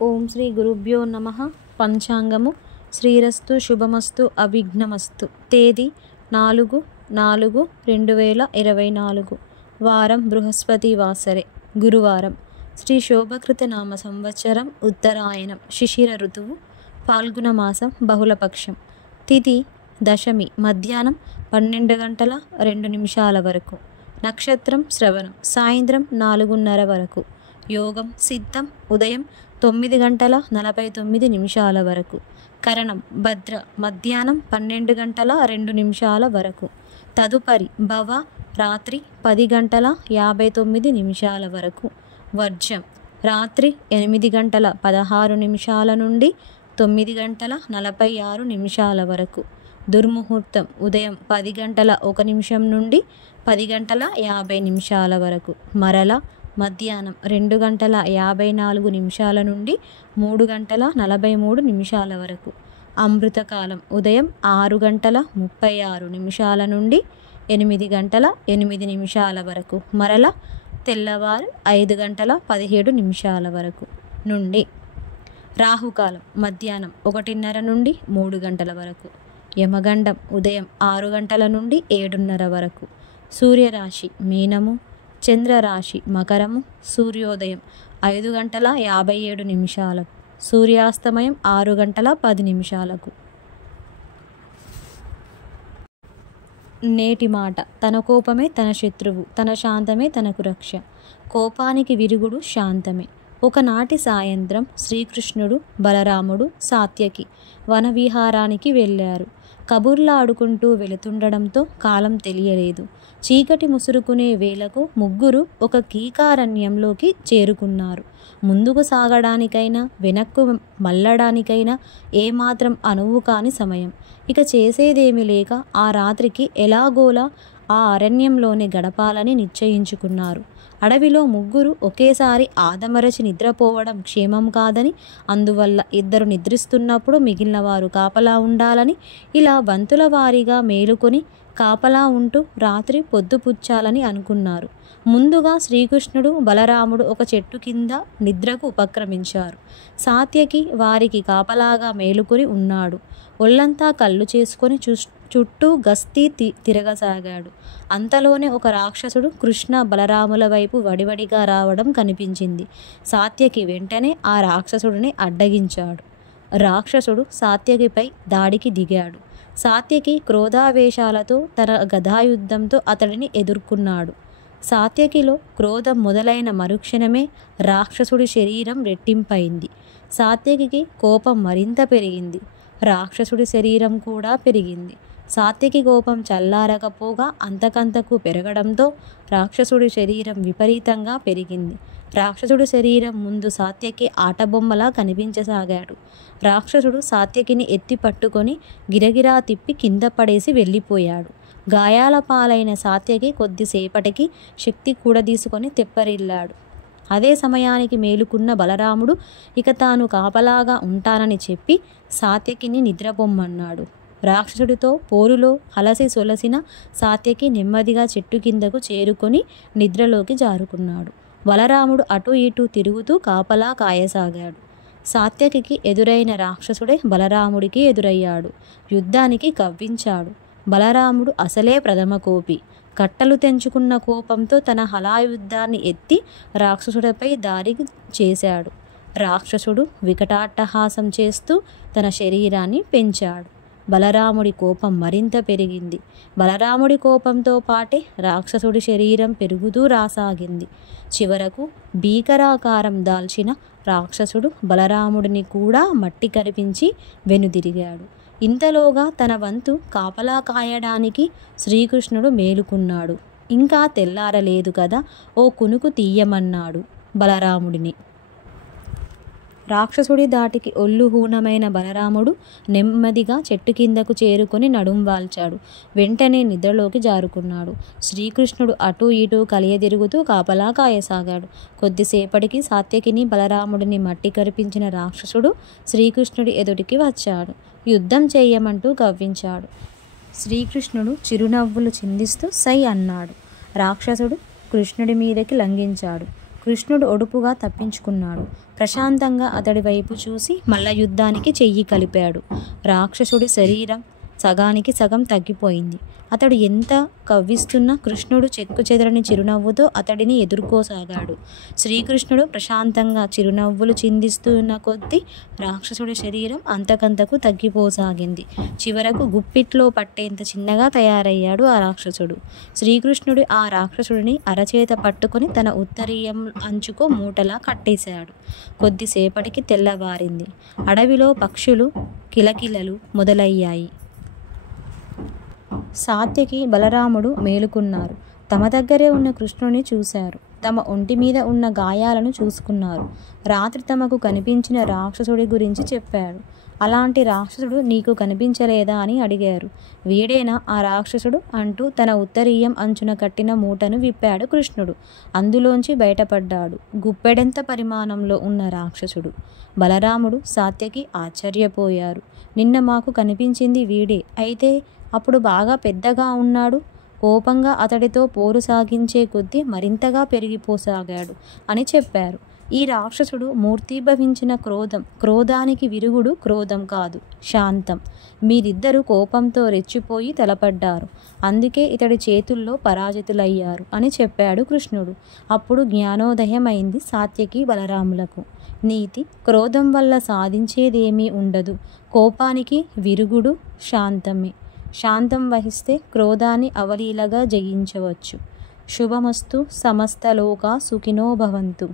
ఓం శ్రీ గురుభ్యో నమః. పంచాంగము శ్రీరస్తు శుభమస్తు అవిఘ్నమస్తు. తేదీ 4/4/2024. వారం బృహస్పతి వాసరే, గురువారం. శ్రీ శోభకృత నామ సంవత్సరం ఉత్తరాయణం, శిశిర ఋతువు, ఫాల్గుణ మాసం, బహుళపక్షం. తిథి దశమి, మధ్యాహ్నం 12 గంటల 2 నిమిషాల వరకు. నక్షత్రం శ్రవణం, సాయంత్రం 4:30 వరకు. యోగం సిద్ధం, ఉదయం 9 గంటల 49 నిమిషాల వరకు. కరణం భద్ర, మధ్యాహ్నం 12 గంటల 2 నిమిషాల వరకు. తదుపరి భవ, రాత్రి 10 గంటల 59 నిమిషాల వరకు. వర్జం రాత్రి 8 గంటల 16 నిమిషాల నుండి 9 గంటల 46 నిమిషాల వరకు. దుర్ముహూర్తం ఉదయం 10 గంటల 1 నిమిషం నుండి 10 గంటల 50 నిమిషాల వరకు. మరల మధ్యాహ్నం 2 గంటల 54 నిమిషాల నుండి 3 గంటల 43 నిమిషాల వరకు. అమృతకాలం ఉదయం 6 గంటల 36 నిమిషాల నుండి 8 గంటల 8 నిమిషాల వరకు. మరల తెల్లవారు 5 గంటల 17 నిమిషాల వరకు నుండి. రాహుకాలం మధ్యాహ్నం 1:30 నుండి 3 గంటల వరకు. యమగండం ఉదయం 6 గంటల నుండి 7:30 వరకు. సూర్యరాశి మీనము, చంద్రరాశి మకరము. సూర్యోదయం 5 గంటల 57 నిమిషాలకు, సూర్యాస్తమయం 6 గంటల 10 నిమిషాలకు. నేటి మాట: తన కోపమే తన శత్రువు, తన శాంతమే తనకు రక్ష. కోపానికి విరుగుడు శాంతమే. ఒకనాటి సాయంత్రం శ్రీకృష్ణుడు, బలరాముడు సాత్యకి వనవిహారానికి వెళ్ళారు. కబుర్లాడుకుంటూ వెళుతుండడంతో కాలం తెలియలేదు. చీకటి ముసురుకునే వేళకు ముగ్గురు ఒక కీకారణ్యంలోకి చేరుకున్నారు. ముందుకు సాగడానికైనా వెనక్కు మళ్ళడానికైనా ఏమాత్రం అనువు కాని సమయం. ఇక చేసేదేమీ లేక ఆ రాత్రికి ఎలాగోలా ఆ అరణ్యంలోనే గడపాలని నిశ్చయించుకున్నారు. అడవిలో ముగ్గురు ఒకేసారి ఆదమరచి నిద్రపోవడం క్షేమం కాదని, అందువల్ల ఇద్దరు నిద్రిస్తున్నప్పుడు మిగిలిన వారు కాపలా ఉండాలని, ఇలా వంతుల వారీగా మేలుకొని కాపలా ఉంటూ రాత్రి పొద్దుపుచ్చాలని అనుకున్నారు. ముందుగా శ్రీకృష్ణుడు, బలరాముడు ఒక చెట్టు కింద నిద్రకు ఉపక్రమించారు. సాత్యకి వారికి కాపలాగా మేలుకొని ఉన్నాడు. ఒళ్ళంతా కళ్ళు చేసుకొని చుట్టూ గస్తీ తిరగసాగాడు. అంతలోనే ఒక రాక్షసుడు కృష్ణ, బలరాముల వైపు వడివడిగా రావడం కనిపించింది. సాత్యకి వెంటనే ఆ రాక్షసుడిని అడ్డగించాడు. రాక్షసుడు సాత్యకిపై దాడికి దిగాడు. సాత్యకి క్రోధావేశాలతో తన గదాయుద్ధంతో అతడిని ఎదుర్కొన్నాడు. సాత్యకిలో క్రోధం మొదలైన మరుక్షణమే రాక్షసుడి శరీరం రెట్టింపైంది. సాత్యకి కోపం మరింత పెరిగింది. రాక్షసుడి శరీరం కూడా పెరిగింది. సాత్యకి కోపం చల్లారకపోగా అంతకంతకు పెరగడంతో రాక్షసుడి శరీరం విపరీతంగా పెరిగింది. రాక్షసుడి శరీరం ముందు సాత్యకి ఆటబొమ్మలా కనిపించసాగాడు. రాక్షసుడు సాత్యకిని ఎత్తి పట్టుకొని గిరగిరా తిప్పి కింద పడేసి వెళ్ళిపోయాడు. గాయాల పాలైన సాత్యకి కొద్దిసేపటికి శక్తి కూడదీసుకొని తెప్పరిల్లాడు. అదే సమయానికి మేలుకున్న బలరాముడు ఇక తాను కాపలాగా ఉంటానని చెప్పి సాత్యకిని నిద్రపొమ్మన్నాడు. రాక్షసుడితో పోరులో అలసి సొలసిన సాత్యకి నెమ్మదిగా చెట్టు కిందకు చేరుకొని నిద్రలోకి జారుకున్నాడు. బలరాముడు అటు ఇటు తిరుగుతూ కాపలా కాయసాగాడు. సాత్యకి ఎదురైన రాక్షసుడే బలరాముడికి ఎదురయ్యాడు. యుద్ధానికి కవ్వించాడు. బలరాముడు అసలే ప్రథమ కోపి. కట్టలు తెంచుకున్న కోపంతో తన హలాయుద్ధాన్ని ఎత్తి రాక్షసుడిపై దాడి చేశాడు. రాక్షసుడు వికటాట్టహాసం చేస్తూ తన శరీరాన్ని పెంచాడు. బలరాముడి కోపం మరింత పెరిగింది. బలరాముడి కోపంతో పాటే రాక్షసుడి శరీరం పెరుగుతూ రాసాగింది. చివరకు భీకరాకారం దాల్చిన రాక్షసుడు బలరాముడిని కూడా మట్టి కరిపించి వెనుదిరిగాడు. ఇంతలోగా తన వంతు కాపలా కాయడానికి శ్రీకృష్ణుడు మేలుకున్నాడు. ఇంకా తెల్లారలేదు కదా, ఓ కునుకు తీయమన్నాడు బలరాముడిని. రాక్షసుడి దాటికి ఒళ్ళు హూనమైన బలరాముడు నెమ్మదిగా చెట్టు కిందకు చేరుకొని నడుం వాల్చాడు. వెంటనే నిద్రలోకి జారుకున్నాడు. శ్రీకృష్ణుడు అటూ ఇటూ కలియదిరుగుతూ కాపలా కాయసాగాడు. కొద్దిసేపటికి సాత్యకిని, బలరాముడిని మట్టి కరిపించిన రాక్షసుడు శ్రీకృష్ణుడి ఎదుటికి వచ్చాడు. యుద్ధం చెయ్యమంటూ కవ్వించాడు. శ్రీకృష్ణుడు చిరునవ్వులు చిందిస్తూ సై అన్నాడు. రాక్షసుడు కృష్ణుడి మీదకి లంఘించాడు. కృష్ణుడు ఒడుపుగా తప్పించుకున్నాడు. ప్రశాంతంగా అతడి వైపు చూసి మల్ల యుద్ధానికి చెయ్యి కలిపాడు. రాక్షసుడి శరీరం సగానికి సగం తగ్గిపోయింది. అతడు ఎంత కవ్విస్తున్నా కృష్ణుడు చెక్కుచెదరని చిరునవ్వుతో అతడిని ఎదుర్కోసాగాడు. శ్రీకృష్ణుడు ప్రశాంతంగా చిరునవ్వులు చిందిస్తున్న కొద్దీ రాక్షసుడి శరీరం అంతకంతకు తగ్గిపోసాగింది. చివరకు గుప్పిట్లో పట్టేంత చిన్నగా తయారయ్యాడు ఆ రాక్షసుడు. శ్రీకృష్ణుడు ఆ రాక్షసుడిని అరచేత పట్టుకొని తన ఉత్తరీయం అంచుకో మూటలా కట్టేశాడు. కొద్దిసేపటికి తెల్లవారింది. అడవిలో పక్షులు కిలకిలలు మొదలయ్యాయి. సాత్యకి బలరాముడు మేలుకున్నారు. తమ దగ్గరే ఉన్న కృష్ణుని చూశారు. తమ ఒంటి మీద ఉన్న గాయాలను చూసుకున్నారు. రాత్రి తమకు కనిపించిన రాక్షసుడి గురించి చెప్పాడు. అలాంటి రాక్షసుడు నీకు కనిపించలేదా అని అడిగారు. వీడేనా ఆ రాక్షసుడు అంటూ తన ఉత్తరీయం అంచున కట్టిన మూటను విప్పాడు కృష్ణుడు. అందులోంచి బయటపడ్డాడు గుప్పెడంత పరిమాణంలో ఉన్న రాక్షసుడు. బలరాముడు సాత్యకి ఆశ్చర్యపోయారు. నిన్న మాకు కనిపించింది వీడే, అయితే అప్పుడు బాగా పెద్దగా ఉన్నాడు. కోపంగా అతడితో పోరు సాగించే కొద్దీ మరింతగా పెరిగిపోసాగాడు అని చెప్పారు. ఈ రాక్షసుడు మూర్తీభవించిన క్రోధానికి విరుగుడు క్రోధం కాదు, శాంతం. మీరిద్దరూ కోపంతో రెచ్చిపోయి తలపడ్డారు. అందుకే ఇతడి చేతుల్లో పరాజితులయ్యారు అని చెప్పాడు కృష్ణుడు. అప్పుడు జ్ఞానోదయం అయింది సాత్యకి బలరాములకు. నీతి క్రోధం వల్ల సాధించేదేమీ ఉండదు. కోపానికి విరుగుడు శాంతమే. శాంతం వహిస్తే క్రోధాన్ని అవలీలగా జయించవచ్చు. శుభమస్తు. సమస్తలోకా సుఖినో భవంతు.